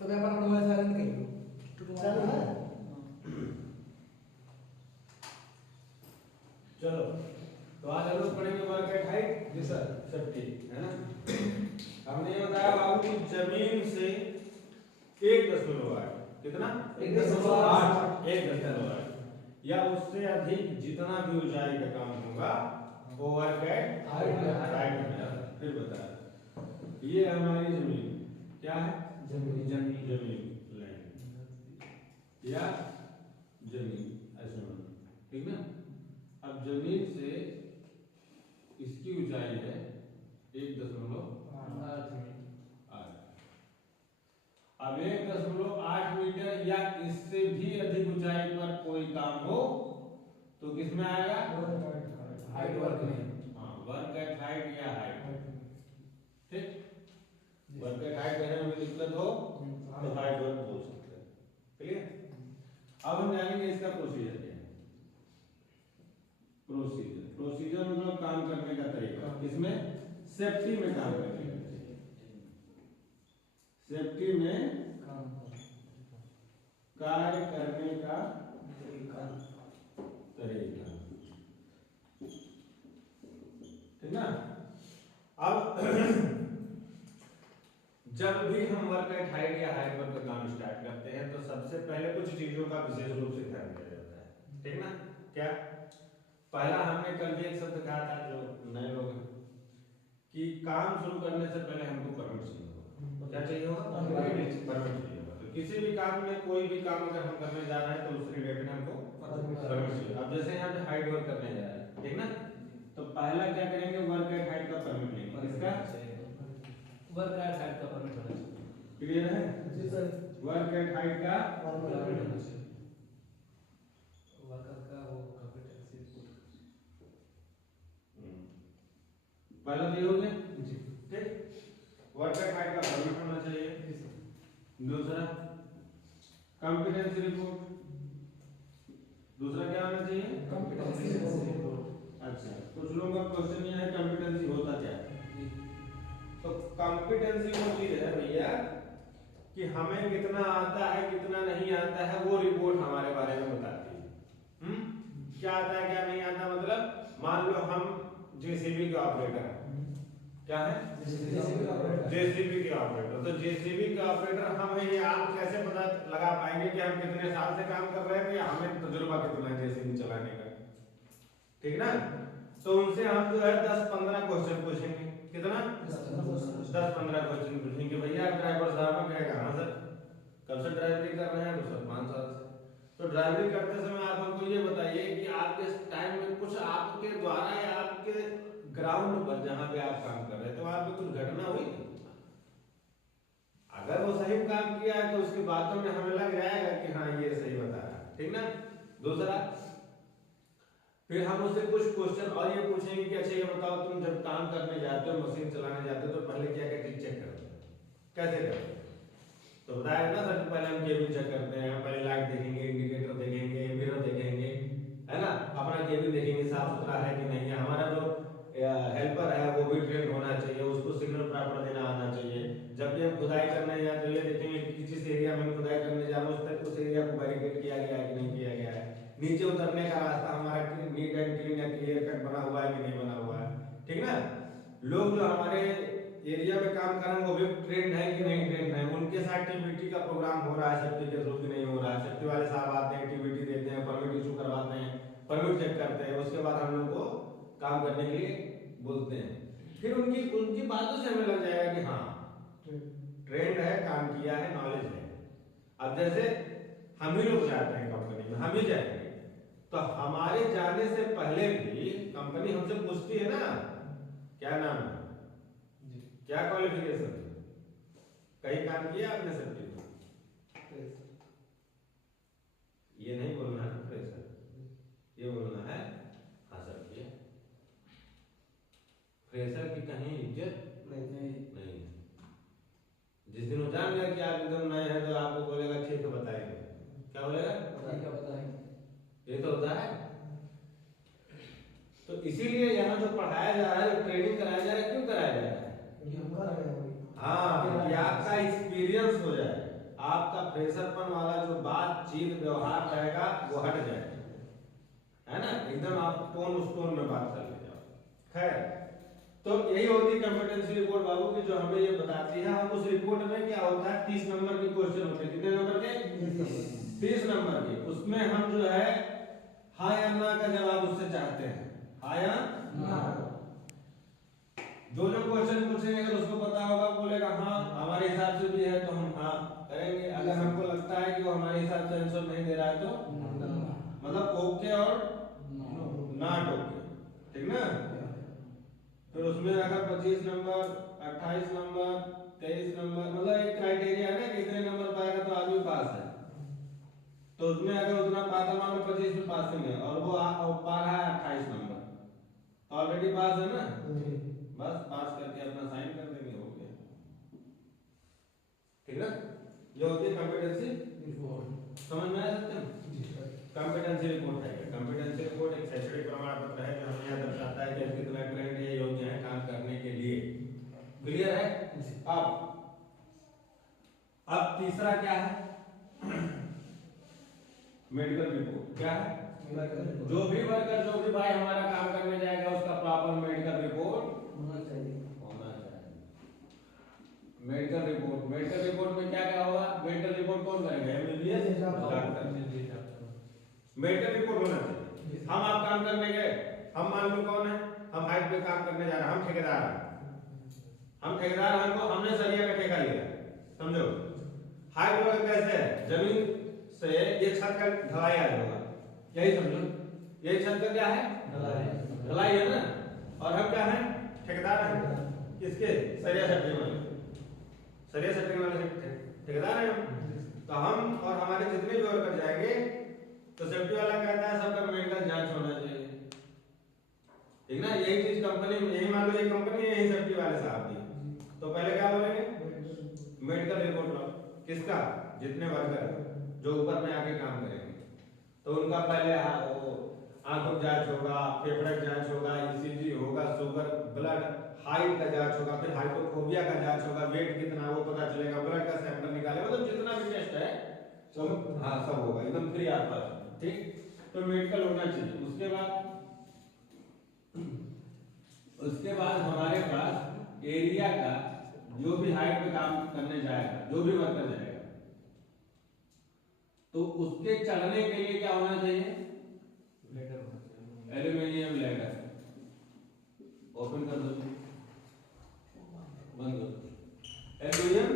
तो व्यापार बढ़वाए सारे कहीं चालू है। चलो तो आज हम लोग पढ़ेंगे वर्क एट हाइट। जी सर। सब ठीक है ना। हमने ये बताया बाबू कि जमीन से 1.8 कितना 1.8 1.8 या उससे अधिक जितना भी ऊंचाई का काम होगा वो वर्क एट हाइट। फिर बता ये हमारी जमीन क्या है? जमीन लैंड या जमीन ऐसे मानो, ठीक ना। अब जमीन से इसकी ऊंचाई है 1.8। अब 1.8 मीटर या इससे भी अधिक ऊंचाई पर कोई काम हो तो किसमें आएगा? हाइट वर्क में। हाँ, वर्क एट हाइट या हाइट। ठीक, वर्क एट हाइट कहने में दिक्कत हो तो हाइट वर्क बोल सकते हैं। क्लियर? अब हम जानेंगे इसका प्रोसीजर क्या है। प्रोसीजर मतलब काम करने का तरीका। किसमें? सेफ्टी में काम करने का तरीका। सेफ्टी में कार्य करने का तरीका, ठीक ना। अब जब भी हम वर्क एट हाइट या हाइट वर्क का काम स्टार्ट करते हैं तो सबसे पहले कुछ चीजों का विशेष रूप से ध्यान दिया जाता है, ठीक ना। क्या? पहला हमने कल भी एक शब्द कहा था जो नए लोग हैं कि काम शुरू करने से पहले हमको परमिट चाहिए होगा। क्या चाहिए होगा? परमिट चाहिए होगा। तो किसी भी काम में कोई भी काम अगर हम करने जा रहे हैं तो उससे रिलेटेड हमको परमिट चाहिए। अब जैसे यहाँ पे हाइट वर्क करने जा रहे हैं, ठीक ना, तो पहला क्या करेंगे? वर्क एट हाइट का परमिट लेंगे। किसका? वर्क एट हाइट का परमिट होना चाहिए। क्लियर है? जी सर। वर्क एट हाइट का परमिट होना चाहिए। वर्कर का वो कॉम्पिटेंसी रिपोर्ट। पहला तो ये हो गया जी, ठीक। वर्क एट हाइट का परमिट होना चाहिए। दूसरा कॉम्पिटेंसी रिपोर्ट। दूसरा क्या होना चाहिए? Competency report. अच्छा, कुछ लोगों का क्वेश्चन ये है कॉम्पिटेंसी होता क्या है? तो कॉम्पिटेंसी वो चीज है भैया कि हमें कितना आता है कितना नहीं आता है वो रिपोर्ट हमारे बारे में बताती है। क्या आता है क्या नहीं आता, मतलब मान लो हम जेसीबी के ऑपरेटर हैं। क्या है? जेसीबी के ऑपरेटर। तो जेसीबी के ऑपरेटर हम ये आप कैसे पता लगा पाएंगे कि हम कितने साल से काम कर रहे हैं या हमें तजुर्बा कितना है जेसीबी चलाने का, ठीक ना। तो उनसे हम जो है 10-15 क्वेश्चन पूछेंगे। कितना? 10-15 क्वेश्चन पूछेंगे। भैया ड्राइवर साहब कहेगा हाँ सर, कब से ड्राइवरी कर रहे हैं? तो सर 5 साल से। तो ड्राइवरी करते समय आप हमको ये बताइए कि आपके टाइम में कुछ आपके द्वारा या आपके ग्राउंड पर जहां पे आप काम कर रहे थे तो वहां पे कुछ घटना हुई? अगर वो सही काम किया है तो उसकी बातों में हमें लग जाएगा कि हाँ ये सही बता रहा है, ठीक ना। दूसरा फिर हम उससे कुछ क्वेश्चन और ये पूछेंगे कि अच्छा ये बताओ तुम जब काम करने जाते हो मशीन चलाने जाते हो तो पहले क्या क्या चीज चेक करते हो? कैसे करते हो? तो बताया ना सर, पहले हम केबिन चेक करते हैं, पहले लाइट देखेंगे, इंडिकेटर देखेंगे, मिरर देखेंगे, है ना, अपना केबिन देखेंगे साफ सुथरा है कि नहीं है, हमारा जो हेल्पर है वो भी ट्रेन होना चाहिए, उसको सिग्नल प्रॉपर देना आना चाहिए। जब भी हम खुदाई करने जाए तो ये देखेंगे कि जिस एरिया में हम खुदाई करने जा रहे हैं उस एरिया को बैरिकेड किया गया है कि नहीं किया गया है। नीचे उतरने का रास्ता हमारा नीट एंड क्लीन या क्लियर कट बना हुआ है कि नहीं बना हुआ है, ठीक ना। लोग जो हमारे एरिया में काम कर रहे हैं वो भी ट्रेंड है कि नहीं ट्रेंड है, उनके साथ एक्टिविटी का प्रोग्राम हो रहा है सेफ्टी के थ्रू कि नहीं हो रहा है। सेफ्टी वाले साहब आते हैं, एक्टिविटी देते हैं, परमिट इशू करवाते हैं, परमिट चेक करते हैं, उसके बाद हम लोग को काम करने के लिए बोलते हैं। फिर उनकी बातों से हमें लग जाएगा कि हाँ ट्रेंड है, काम किया है, नॉलेज है। अब जैसे हम ही लोग जाते हैं कंपनी में, हम ही जाएंगे तो हमारे जाने से पहले भी कंपनी हमसे पूछती है ना क्या नाम है, क्या क्वालिफिकेशन है, कहीं काम किया आपने सेफ्टी में? ये नहीं बोलना है फ्रेशर, ये बोलना है हाँ सर किया। फ्रेशर की कहीं इज्जत नहीं। जिस दिन वो जान गया कि आप एकदम नए हैं तो आपको बोलेगा ठीक है बताएंगे। क्या बोलेगा? बताएंगे। ये तो होता है। तो इसीलिए यहाँ जो पढ़ाया जा रहा है, जो ट्रेनिंग कराया जा रहा है, क्यों कराया जा रहा है? हाँ, कि आपका एक्सपीरियंस हो जाए, आपका फ्रेशरपन वाला जो बातचीत व्यवहार रहेगा वो हट जाएगा, है ना, एकदम आप टोन उस टोन में बात कर ले जाओ। खैर, तो यही होती है कॉम्पिटेंसी रिपोर्ट बाबू की, जो हमें ये बताती है। हम उस रिपोर्ट में क्या होता है 30 नंबर के क्वेश्चन होते हैं। कितने नंबर के? 30 नंबर के। उसमें हम जो है हाँ या ना का जवाब उससे चाहते हैं, हाँ या ना। जो जो क्वेश्चन पूछेंगे अगर उसको पता होगा बोलेगा हाँ हमारे हिसाब से भी है तो हम हाँ करेंगे। अगर हमको लगता है कि वो हमारे हिसाब से आंसर नहीं दे रहा है तो मतलब ओके और नॉट ओके, ठीक ना। फिर उसमें अगर 25 नंबर, 28 नंबर, 23 नंबर, मतलब एक क्राइटेरिया है ना कि इतने नंबर पाएगा तो आदमी पास है। तो उसमें अगर उतना पाता, मान लो 25 में पासिंग है और वो पा रहा है 28 नंबर, तो ऑलरेडी पास है ना, बस पास करके अपना साइन कर देंगे, हो गया, ठीक ना। ये होती है कॉम्पिटेंसी रिपोर्ट। समझ में आया सत्यम? कॉम्पिटेंसी रिपोर्ट है। कॉम्पिटेंसी रिपोर्ट एक शैक्षणिक प्रमाण पत्र है जो हमें यह दर्शाता है कि आप कितना ट्रेंड है, योग्य है काम करने के लिए। क्लियर है? अब तीसरा क्या है? Medical report. क्या है? जो भी वर्कर, जो भी भाई हमारा काम करने जाएगा उसका प्रॉपर मेडिकल रिपोर्ट होना चाहिए। मेडिकल रिपोर्ट, मेडिकल रिपोर्ट में क्या क्या होगा? मेडिकल रिपोर्ट कौन करेगा? MBBS doctor. मेडिकल रिपोर्ट होना चाहिए। हम आप काम करने गए, हम मान लो कौन है, हम हाइट पे काम करने जा रहे हैं, हम ठेकेदार हैं, हम ठेकेदार हैं, हमने सरिया का ठेका लिया, समझो। हाइट वाला कैसे है? जमीन से ये छत का ढलाई आज होगा, यही समझो। यही छत का क्या है? ढलाई है ना। और हम क्या है? ठेकेदार हैं। किसके? सरिया सेक्टर वाले, सरिया सेक्टर वाले ठेकेदार हैं हम। तो हम और हमारे जितने भी वर्कर जाएंगे तो सेफ्टी वाला कहता है सबका मेडिकल जांच होना चाहिए, ठीक ना। यही चीज कंपनी में, यही मान लो ये कंपनी है, यही सेफ्टी वाले साहब भी, तो पहले क्या बोलेंगे? मेडिकल रिपोर्ट लाओ। किसका? जितने वर्कर हैं जो ऊपर में आके काम करेंगे, तो उनका पहले आंखों जांच होगा, फेफड़े जांच होगा, ईसीजी होगा, शुगर, ब्लड, हाइट का जांच होगा, फिर हाइपोफोबिया का जांच होगा, वेट कितना वो पता चलेगा, ब्लड का सैंपल निकालेगा, मतलब जितना भी टेस्ट है सब, हाँ सब होगा एकदम फ्री आपके पास, ठीक। तो मेडिकल होना चाहिए। उसके बाद हमारे पास एरिया का, जो भी हाइट पे काम करने जाएगा, जो भी वर्कर जाएगा, तो उसके चढ़ने के लिए क्या होना चाहिए? लेटर होना चाहिए, एल्यूमिनियम लेटर। ओपन कर दो, बंद कर दो। एल्यूमिनियम